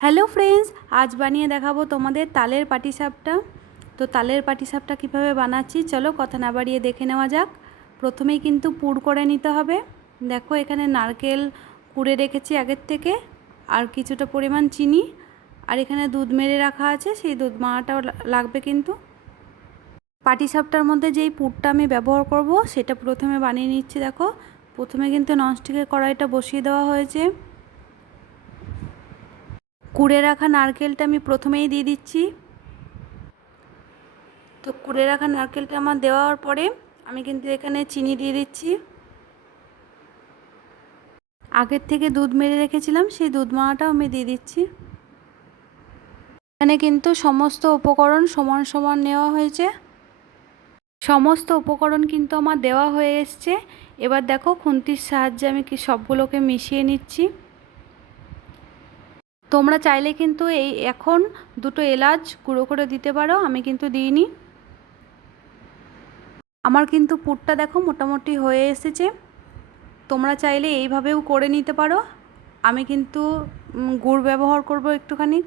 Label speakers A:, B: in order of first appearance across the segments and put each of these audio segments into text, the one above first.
A: Hello friends, আজ বানিয়ে দেখাবো তোমাদের তালের পাটিসাপটা। তো তালের পাটিসাপটা কীভাবে বানাচ্ছি, চলো কথা না বাড়িয়ে দেখে নেওয়া যাক। প্রথমেই কিন্তু পুর করে নিতে হবে। দেখো, এখানে নারকেল কুড়ে রেখেছি আগের থেকে, আর কিছুটা পরিমাণ চিনি, আর এখানে দুধ মেরে রাখা আছে, সেই দুধ মাওয়াটাও লাগবে কিন্তু। পাটিসাপটার মধ্যে যেই পুরটা আমি ব্যবহার করব, সেটা প্রথমে বানিয়ে নিচ্ছি, দেখো। প্রথমে কিন্তু ননস্টিকের কড়াইটা বসিয়ে দেওয়া হয়েছে। কুড়ে রাখা নারকেলটা আমি প্রথমেই দিয়ে দিচ্ছি। তো কুড়ে রাখা নারকেলটা আমার দেওয়ার পরে আমি কিন্তু এখানে চিনি দিয়ে দিচ্ছি। আগের থেকে দুধ মেরে রেখেছিলাম, সেই দুধ মাওয়াটাও আমি দিয়ে দিচ্ছি। এখানে কিন্তু সমস্ত উপকরণ সমান সমান নেওয়া হয়েছে। সমস্ত উপকরণ কিন্তু আমার দেওয়া হয়ে এসছে। এবার দেখো খুন্তির সাহায্যে আমি কি সবগুলোকে মিশিয়ে নিচ্ছি। তোমরা চাইলে কিন্তু এই এখন দুটো এলাচ গুঁড়ো করে দিতে পারো, আমি কিন্তু দিইনি। আমার কিন্তু পুরটা দেখো মোটামুটি হয়ে এসেছে। তোমরা চাইলে এইভাবেও করে নিতে পারো। আমি কিন্তু গুড় ব্যবহার করব একটুখানি।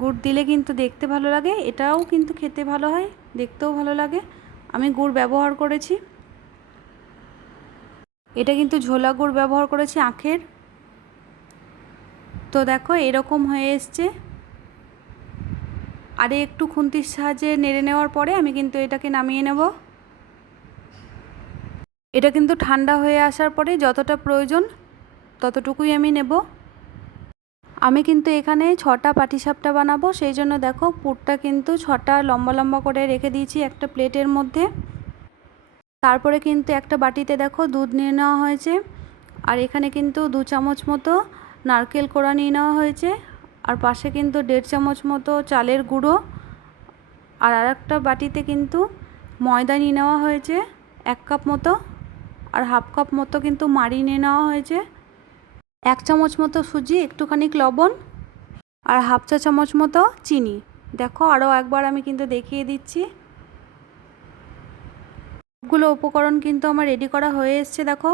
A: গুড় দিলে কিন্তু দেখতে ভালো লাগে, এটাও কিন্তু খেতে ভালো হয়, দেখতেও ভালো লাগে। আমি গুড় ব্যবহার করেছি। এটা কিন্তু ঝোলা গুড় ব্যবহার করেছি আখের। তো দেখো এরকম হয়ে এসছে। আরে একটু খুন্তির সাহায্যে নেড়ে নেওয়ার পরে আমি কিন্তু এটাকে নামিয়ে নেব। এটা কিন্তু ঠান্ডা হয়ে আসার পরে যতটা প্রয়োজন ততটুকুই আমি নেব। আমি কিন্তু এখানে ছটা পাটিসাপটা বানাবো, সেই জন্য দেখো পুরটা কিন্তু ছটা লম্বা লম্বা করে রেখে দিয়েছি একটা প্লেটের মধ্যে। তারপরে কিন্তু একটা বাটিতে দেখো দুধ নিয়ে নেওয়া হয়েছে। আর এখানে কিন্তু দু চামচ মতো নারকেল কোড়া নিয়ে নেওয়া হয়েছে। আর পাশে কিন্তু দেড় চামচ মতো চালের গুঁড়ো। আর আর একটা বাটিতে কিন্তু ময়দা নিয়ে নেওয়া হয়েছে, এক কাপ মতো। আর হাফ কাপ মতো কিন্তু মাড়ি নিয়ে নেওয়া হয়েছে। এক চামচ মতো সুজি একটুখানি লবণ। আর হাফ চা চামচ মতো চিনি। দেখো আরও একবার আমি কিন্তু দেখিয়ে দিচ্ছি। সবগুলো উপকরণ কিন্তু আমার রেডি করা হয়ে এসছে, দেখো।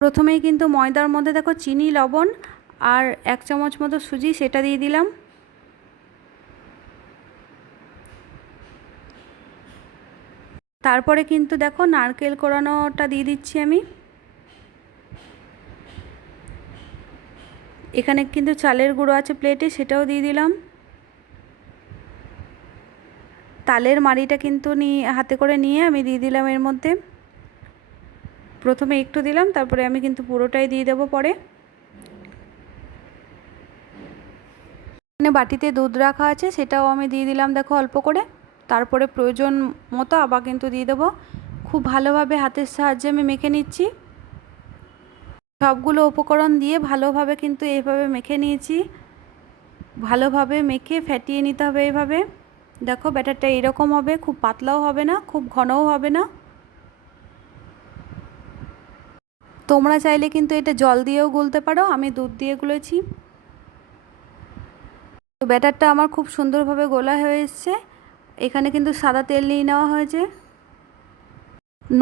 A: প্রথমেই কিন্তু ময়দার মধ্যে দেখো চিনি, লবণ আর এক চামচ মতো সুজি, সেটা দিয়ে দিলাম। তারপরে কিন্তু দেখো নারকেল কোরানোটা দিয়ে দিচ্ছি আমি। এখানে কিন্তু চালের গুঁড়ো আছে প্লেটে, সেটাও দিয়ে দিলাম। তালের মাড়িটা কিন্তু নিয়ে হাতে করে নিয়ে আমি দিয়ে দিলাম এর মধ্যে। প্রথমে একটু দিলাম, তারপরে আমি কিন্তু পুরোটাই দিয়ে দেবো পরে। এখানে বাটিতে দুধ রাখা আছে, সেটাও আমি দিয়ে দিলাম দেখো অল্প করে। তারপরে প্রয়োজন মতো আবার কিন্তু দিয়ে দেবো। খুব ভালোভাবে হাতের সাহায্যে আমি মেখে নিচ্ছি। সবগুলো উপকরণ দিয়ে ভালোভাবে কিন্তু এইভাবে মেখে নিয়েছি। ভালোভাবে মেখে ফ্যাটিয়ে নিতে হবে এইভাবে দেখো ব্যাটারটা এরকম হবে, খুব পাতলাও হবে না, খুব ঘনও হবে না। তোমরা চাইলে কিন্তু এটা জল দিয়েও গুলতে পারো, আমি দুধ দিয়ে গুলেছি। তো ব্যাটারটা আমার খুব সুন্দরভাবে গোলা হয়ে এসছে। এখানে কিন্তু সাদা তেল নিয়ে নেওয়া হয়েছে।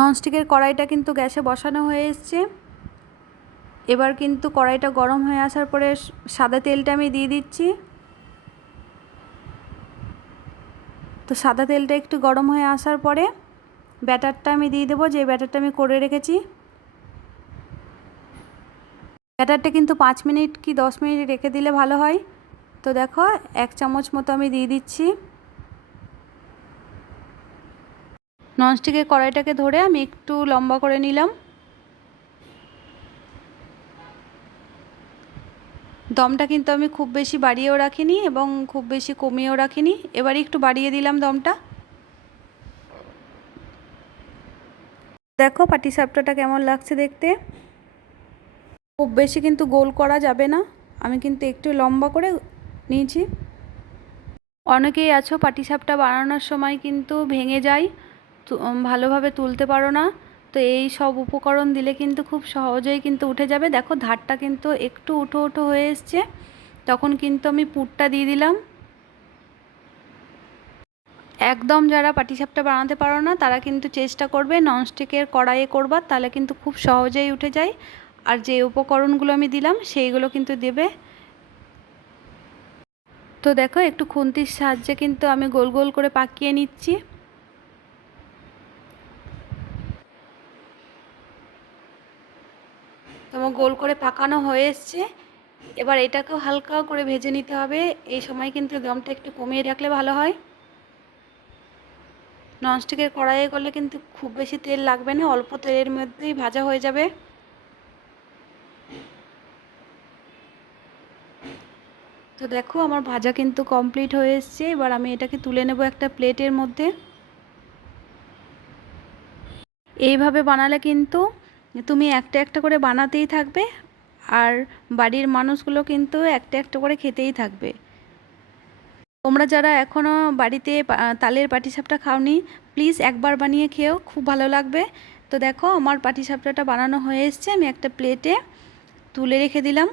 A: ননস্টিকের কড়াইটা কিন্তু গ্যাসে বসানো হয়ে এসছে। এবার কিন্তু কড়াইটা গরম হয়ে আসার পরে সাদা তেলটা আমি দিয়ে দিচ্ছি। তো সাদা তেলটা একটু গরম হয়ে আসার পরে ব্যাটারটা আমি দিয়ে দেবো, যে ব্যাটারটা আমি করে রেখেছি। ব্যাটারটা কিন্তু পাঁচ মিনিট কি দশ মিনিট রেখে দিলে ভালো হয়? তো দেখো, এক চামচ মতো আমি দিয়ে দিচ্ছি। ননস্টিকের কড়াইটাকে ধরে আমি একটু লম্বা করে নিলাম। দমটা কিন্তু আমি খুব বেশি বাড়িয়েও রাখিনি এবং খুব বেশি কমিয়েও রাখিনি। এবার একটু বাড়িয়ে দিলাম দমটা। দেখো, পাটি সাপটাটা কেমন লাগছে দেখতে। খুব বেশি কিন্তু গোল করা যাবে না। আমি কিন্তু একটু লম্বা করে নিয়েছি। অনেকেই আছো পাটিসাপটা বানানোর সময় কিন্তু ভেঙে যায় ভালোভাবে তুলতে পারো না। তো এই সব উপকরণ দিলে কিন্তু খুব সহজেই কিন্তু উঠে যাবে। দেখো ধারটা কিন্তু একটু উঠো উঠো হয়ে এসছে। তখন কিন্তু আমি পুরটা দিয়ে দিলাম। একদম যারা পাটিসাপটা বানাতে পারো না, তারা কিন্তু চেষ্টা করবে ননস্টিকের কড়াইয়ে করবার, তাহলে কিন্তু খুব সহজেই উঠে যায়। আর যে উপকরণগুলো আমি দিলাম, সেইগুলো কিন্তু দেবে। তো দেখো, একটু খুন্তির সাহায্যে কিন্তু আমি গোল গোল করে পাকিয়ে নিচ্ছি। তোমার গোল করে পাকানো হয়ে এসছে। এবার এটাকেও হালকা করে ভেজে নিতে হবে। এই সময় কিন্তু দমটা একটু কমিয়ে রাখলে ভালো হয়। ননস্টিকের কড়াইয়ে করলে কিন্তু খুব বেশি তেল লাগবে না, অল্প তেলের মধ্যেই ভাজা হয়ে যাবে। তো দেখো, আমার ভাজা কিন্তু কমপ্লিট হয়ে এসছে। এবার আমি এটাকে তুলে নেব একটা প্লেটের মধ্যে। এইভাবে বানালে কিন্তু তুমি একটা একটা করে বানাতেই থাকবে আর বাড়ির মানুষগুলো কিন্তু একটা একটা করে খেতেই থাকবে। তোমরা যারা এখনও বাড়িতে তালের পাটিসাপটা খাওনি প্লিজ একবার বানিয়ে খেয়েও খুব ভালো লাগবে। তো দেখো, আমার পাটিসাপটাটা বানানো হয়ে এসছে, আমি একটা প্লেটে তুলে রেখে দিলাম।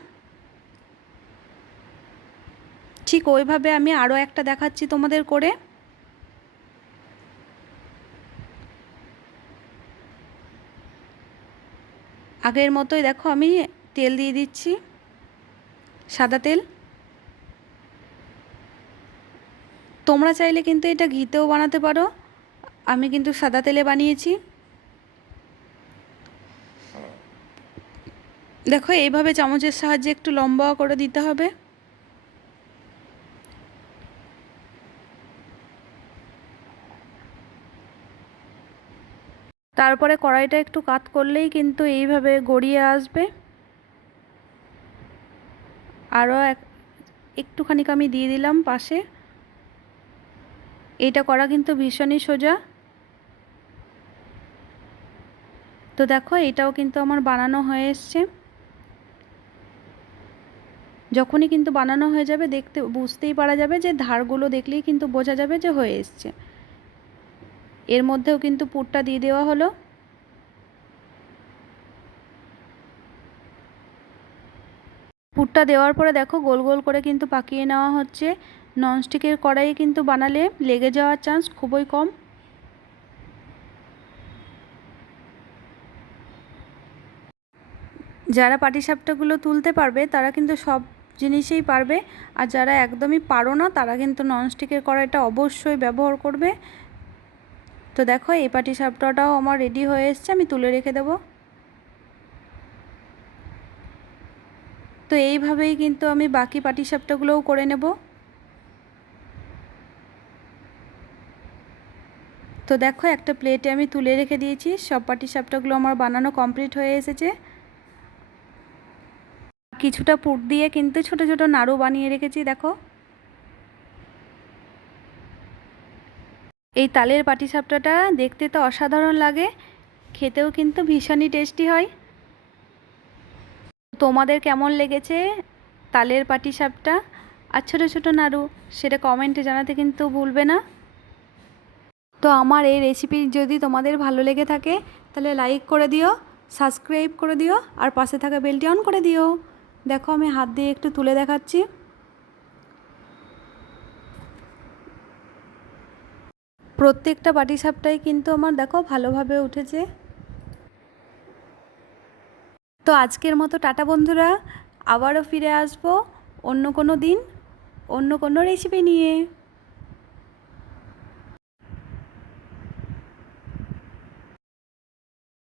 A: ঠিক ওইভাবে আমি আরও একটা দেখাচ্ছি তোমাদের করে। আগের মতোই দেখো আমি তেল দিয়ে দিচ্ছি, সাদা তেল। তোমরা চাইলে কিন্তু এটা ঘিতেও বানাতে পারো, আমি কিন্তু সাদা তেলে বানিয়েছি। দেখো এইভাবে চামচের সাহায্যে একটু লম্বা করে দিতে হবে। তারপরে কড়াইটা একটু কাত করলেই কিন্তু এইভাবে গড়িয়ে আসবে। আরও এক একটুখানি আমি দিয়ে দিলাম পাশে। এটা করা কিন্তু ভীষণই সোজা। তো দেখো, এটাও কিন্তু আমার বানানো হয়ে এসছে। যখনই কিন্তু বানানো হয়ে যাবে, দেখতে, বুঝতেই পারা যাবে যে ধারগুলো দেখলেই কিন্তু বোঝা যাবে যে হয়ে এসছে। এর মধ্যেও কিন্তু পুরটা দিয়ে দেওয়া হলো। পুরটা দেওয়ার পরে দেখো গোল গোল করে কিন্তু পাকিয়ে নেওয়া হচ্ছে। ননস্টিকের কড়াইয়ে কিন্তু বানালে লেগে যাওয়ার চান্স খুবই কম। যারা পাটিসাপটাগুলো তুলতে পারবে, তারা কিন্তু সব জিনিসেই পারবে। আর যারা একদমই পারো না, তারা কিন্তু ননস্টিকের কড়াইটা অবশ্যই ব্যবহার করবে। তো দেখো, এই পাটি সাপটাটাও আমার রেডি হয়ে এসছে, আমি তুলে রেখে দেব। তো এইভাবেই কিন্তু আমি বাকি পাটি সাপটাগুলোও করে নেব। তো দেখো, একটা প্লেটে আমি তুলে রেখে দিয়েছি, সব পাটি সাপটাগুলো আমার বানানো কমপ্লিট হয়ে এসেছে। কিছুটা পুট দিয়ে কিন্তু ছোট ছোট নাড়ু বানিয়ে রেখেছি, দেখো। এই তালের পাটিসাপটাটা দেখতে তো অসাধারণ লাগে, খেতেও কিন্তু ভীষণই টেস্টি হয়। তোমাদের কেমন লেগেছে তালের পাটিসাপটা আর ছোটো ছোটো নাড়ু সেটা কমেন্টে জানাতে কিন্তু ভুলবে না। তো আমার এই রেসিপি যদি তোমাদের ভালো লেগে থাকে তাহলে লাইক করে দিও, সাবস্ক্রাইব করে দিও আর পাশে থাকা বেলটি অন করে দিও। দেখো আমি হাত দিয়ে একটু তুলে দেখাচ্ছি। প্রত্যেকটা পাটিসাপটাই কিন্তু আমার, দেখো, ভালোভাবে উঠেছে। তো আজকের মতো টাটা বন্ধুরা, আবারও ফিরে আসব অন্য কোনো দিন, অন্য কোনো রেসিপি নিয়ে।